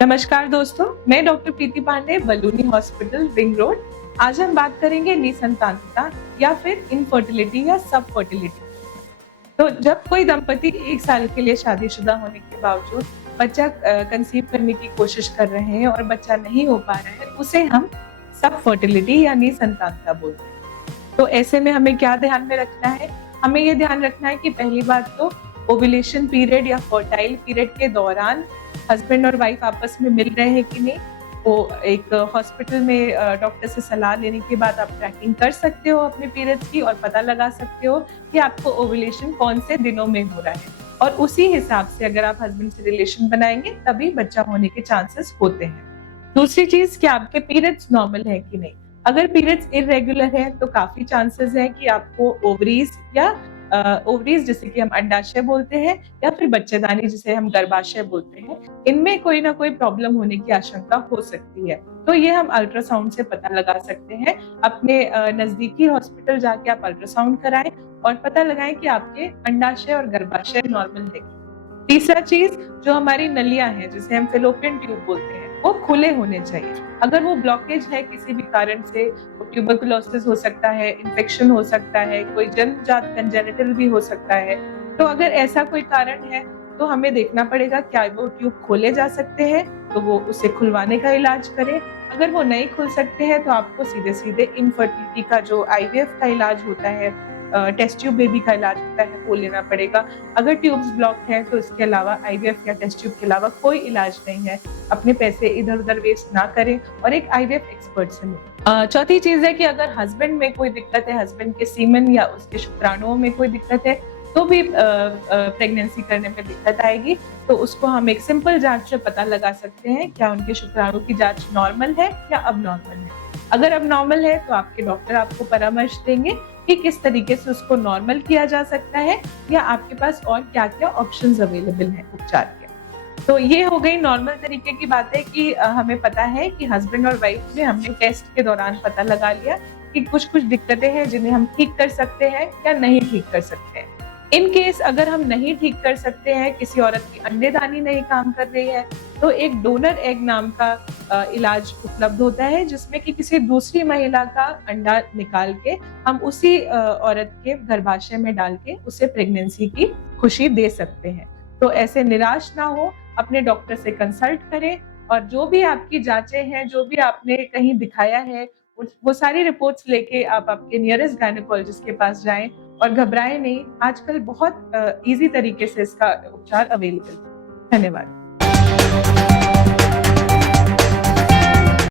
नमस्कार दोस्तों, मैं doctor Preeti Pandey, Baluni hospital, ring road. आज हम बात करेंगे निसंतानता या फिर इनफर्टिलिटी या सब फर्टिलिटी। तो जब कोई दंपति 1 साल के लिए शादीशुदा होने के बावजूद बच्चा कंसीव करने की कोशिश कर रहे हैं और बच्चा नहीं हो पा रहा है, उसे हम सब फर्टिलिटी या निसंतानता बोलते हैं। तो ऐसे में हमें क्या ध्यान में रखना है? हमें ये ध्यान रखना है कि पहली बात तो ओव्यूलेशन पीरियड या फर्टाइल पीरियड के दौरान हस्बैंड और वाइफ आपस में मिल रहे हैं कि नहीं। वो एक हॉस्पिटल में डॉक्टर से सलाह लेने के बाद आप ट्रैकिंग कर सकते हो अपने पीरियड्स की और पता लगा सकते हो कि आपको ओव्यूलेशन कौन से दिनों में हो रहा है, और उसी हिसाब से अगर आप हस्बैंड से रिलेशन बनाएंगे तभी बच्चा होने के चांसेस होते हैं। दूसरी चीज कि आपके पीरियड्स नॉर्मल है कि नहीं। अगर पीरियड्स इरेगुलर है तो काफी चांसेस है कि आपको ओवरीज या ओवरीज जिसे कि हम अंडाशय बोलते हैं या फिर बच्चेदानी जिसे हम गर्भाशय बोलते हैं, इनमें कोई ना कोई प्रॉब्लम होने की आशंका हो सकती है। तो ये हम अल्ट्रासाउंड से पता लगा सकते हैं। अपने नजदीकी हॉस्पिटल जाके आप अल्ट्रासाउंड कराएं और पता लगाएं कि आपके अंडाशय और गर्भाशय नॉर्मल है। तीसरा चीज, जो हमारी नलियां हैं जिसे हम फेलोपियन ट्यूब बोलते हैं, वो खुले होने चाहिए। अगर वो ब्लॉकेज है किसी भी कारण से, ट्यूबरकुलोसिस हो सकता है, इन्फेक्शन हो सकता है, कोई जन्मजात कंजेनिटल भी हो सकता है। तो अगर ऐसा कोई कारण है तो हमें देखना पड़ेगा क्या वो ट्यूब खोले जा सकते हैं, तो वो उसे खुलवाने का इलाज करें। अगर वो नहीं खुल सकते हैं तो आपको सीधे सीधे इनफर्टिलिटी का जो आईवीएफ का इलाज होता है, टेस्ट ट्यूब बेबी का इलाज होता है, वो लेना पड़ेगा। अगर ट्यूब्स ब्लॉक हैं तो इसके अलावा आईवीएफ या टेस्ट ट्यूब के अलावा कोई इलाज नहीं है। अपने पैसे इधर उधर वेस्ट ना करें और एक आईवीएफ एक्सपर्ट से मिलें। चौथी चीज है कि अगर हस्बैंड में कोई दिक्कत है, हस्बैंड के सीमन या उसके शुक्राणुओं में कोई दिक्कत है, तो भी प्रेगनेंसी करने में दिक्कत आएगी। तो उसको हम एक सिंपल जांच से पता लगा सकते हैं क्या उनके शुक्राणु की जांच नॉर्मल है या अब नॉर्मल है। अगर अब नॉर्मल है तो आपके डॉक्टर आपको परामर्श देंगे कि किस तरीके से उसको नॉर्मल किया जा सकता है या आपके पास और क्या क्या ऑप्शंस अवेलेबल हैं उपचार के। तो ये हो गई नॉर्मल तरीके की बातें कि हमें पता है कि हस्बैंड और वाइफ में हमने टेस्ट के दौरान पता लगा लिया कि कुछ कुछ दिक्कतें हैं जिन्हें हम ठीक कर सकते हैं या नहीं ठीक कर सकते हैं। इन केस अगर हम नहीं ठीक कर सकते हैं, किसी औरत की अंडेदानी नहीं काम कर रही है, तो एक डोनर एग नाम का इलाज उपलब्ध होता है जिसमें कि किसी दूसरी महिला का अंडा निकाल के हम उसी औरत के गर्भाशय में डाल के उसे प्रेगनेंसी की खुशी दे सकते हैं। तो ऐसे निराश ना हो, अपने डॉक्टर से कंसल्ट करें और जो भी आपकी जांचें हैं, जो भी आपने कहीं दिखाया है, वो सारी रिपोर्ट्स लेके आप आपके नियरेस्ट गायनेकोलॉजिस्ट के पास जाएं और घबराएं नहीं। आजकल बहुत इजी तरीके से इसका उपचार अवेलेबल है। धन्यवाद।